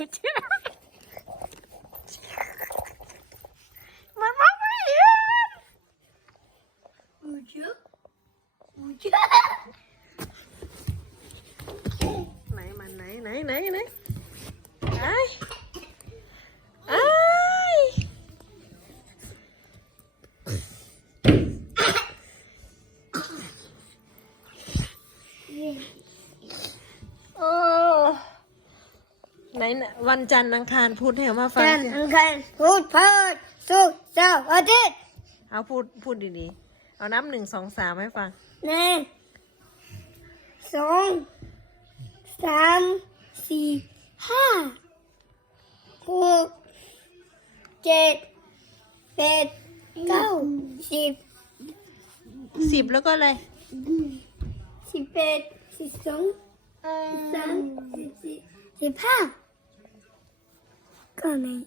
chết chứ Mình mất cái gì hết Này này này này này. Đấy Ai? Yeah. ไหนน่ะวันจันทร์อังคารพูดให้เอามาฟังจันทสิร์อังคารพุธพฤหัสศุกร์เสาร์อาทิตย์เอาพูดพูดดีๆ เอานับหนึ่งสองสามให้ฟัง หนึ่งสองสามสี่ห้าหกเจ็ดแปดเก้าสิบสิบแล้วก็อะไร สิบแปดสิบสองสิบสามสิบสี่สิบห้า 赞美